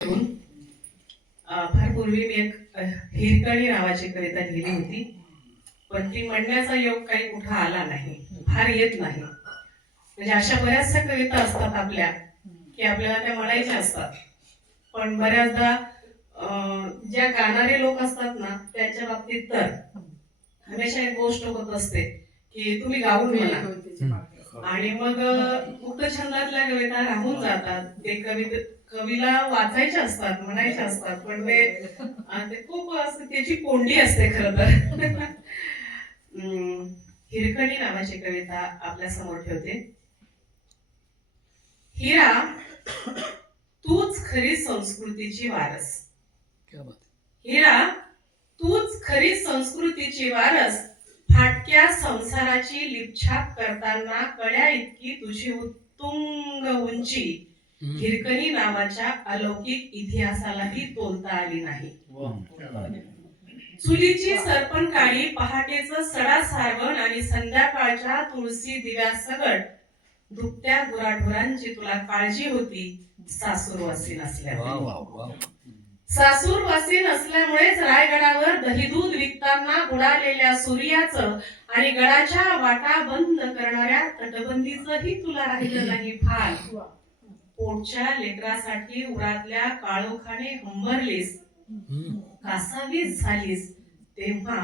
फार पूर्वी मी एक हिरकणी नावाची कविता लिहिली होती, पण ती म्हणण्याचा योग काही कुठं आला नाही, फार येत नाही. म्हणजे अशा बऱ्याचशा कविता असतात आपल्या की आपल्याला त्या म्हणायच्या असतात, पण बऱ्याचदा ज्या गाणारे लोक असतात ना त्यांच्या बाबतीत तर हमेशा एक गोष्ट होत असते की तुम्ही गाऊन म्हणा, आणि मग मुक्त छंदातल्या कविता राहून जातात. ते कवीला वाचायच्या असतात, म्हणायच्या असतात, पण ते खूप असं त्याची कोंडी असते खरं तर. हिरकणी नावाची कविता आपल्या समोर ठेवते. हिरा, तूच खरी संस्कृतीची वारस. हिरा, तूच खरी संस्कृतीची वारस. फाटक्या संसाराची लिपछाप करताना कड्या इतकी तुझी उत्तुंग उंची हिरकणी नावाच्या अलौकिक इतिहासालाही तोलता आली नाही. चुलीची सरपण काळी पहाटेचं सडा सारवण आणि संध्याकाळच्या तुळशी दिव्या सगट दुभत्या गुराढोरांची तुला काळजी होती सासूरवासी नसल्यामुळे. सासूरवासी नसल्यामुळेच रायगडावर दहीदूध विकताना बुडालेल्या सूर्याचं आणि गडाच्या वाटा बंद करणाऱ्या तटबंदीचंही तुला राहिलं नाही फाल. पोटच्या लेकरासाठी उरातल्या काळोखाने हंबरलीस, कासावीस झालीस, तेव्हा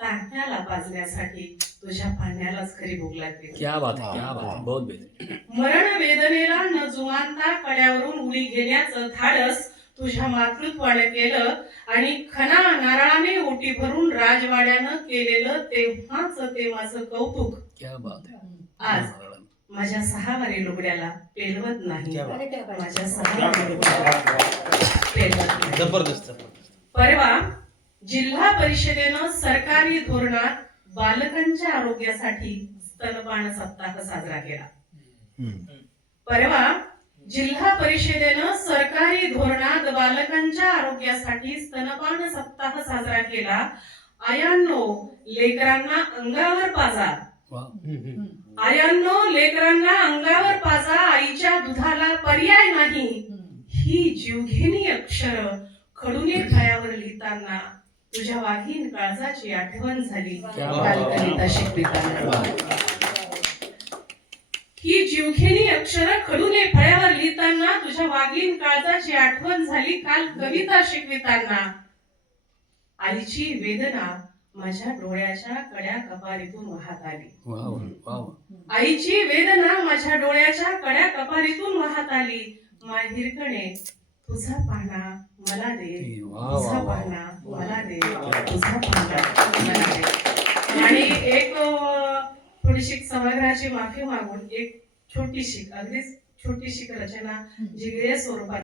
तांत्याला पाजण्यासाठी तुझ्या पाण्यालाच खरी भूक लागते. क्या बात है, क्या बात है, बहुत बेहतरीन. मरण वेदनेला न जुमानता कड्यावरून उडी घेण्याचं धाडस तुझ्या मातृत्वाने केलं आणि खना नारळाने ओटी भरून राजवाड्यानं केलेलं तेव्हाच ते माझं कौतुक. क्या बात है. आज माझ्या 6 वारी लुगड्याला पेलवत नाही. माझ्या 6 वारी लुगड्याला पेलवत नाही. जबरदस्त. परवा जिल्हा परिषदेनं सरकारी धोरणात बालकांच्या आरोग्यासाठी स्तनपान सप्ताह साजरा केला. परवा जिल्हा परिषदेनं सरकारी धोरणात बालकांच्या आरोग्यासाठी स्तनपान सप्ताह साजरा केला. आयांनो, लेकरांना अंगावर पाजा. आयांनो, लेकरांना अंगावर पाजा. आईच्या दुधाला पर्याय नाही. ही जीवघेणी अक्षर खडूने फळ्यावर लिहिताना तुझ्या वाघीण काळजाची आठवण झाली कविता शिकविताना. ही जीवघेणी अक्षर खडूने फळ्यावर लिहिताना तुझ्या वाघीण काळजाची आठवण झाली काल कविता शिकविताना. आईची वेदना माझ्या डोळ्याच्या कड्या कपारीतून वाहत आली. आईची वेदना माझ्या डोळ्याच्या कड्या कपारीतून वाहत आली. हिरकणे, तुझा पाहणा मला दे, तुझा पाहणा मला दे, तुझा पाहणा मला दे. आणि एक थोडीशी सभागृहाची माफी मागून एक छोटीशी, अगदीच छोटीशी रचना जी स्वरूपात